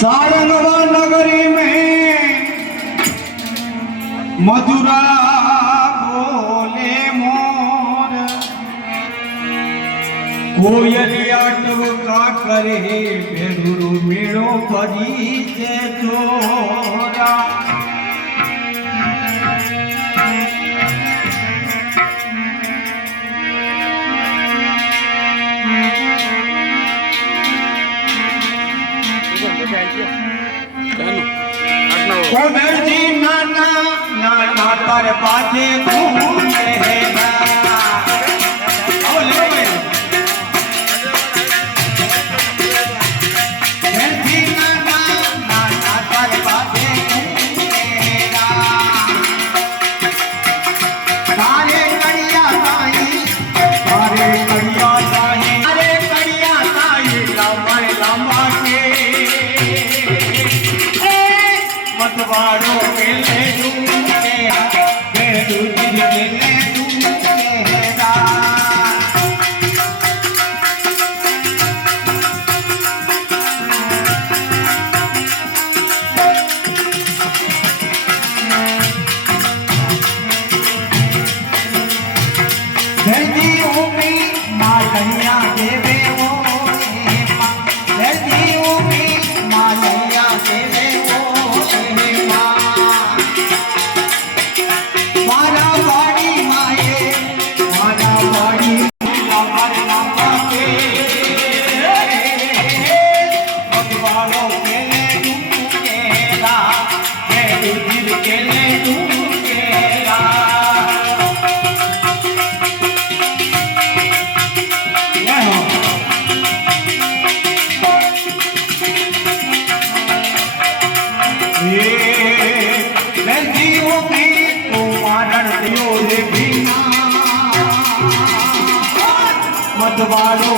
सारंगवा नगरी में मधुरा बोले मोर कोयलिया टवका करे बेरुरु मेड़ो परिचय तोरा कोमलजी नाना नाना तारे पाछे घूमे ना ओले कोमलजी नाना नाना तारे पाछे घूमे ना तारे कड़िया ताई लंबा के मतवाड़ो के ले दूंगे बेडू दिल के ले दूंगे दा जल्दी ओमी मालैया देवे ओ जल्दी ओमी मालैया देवे मतवाड़ो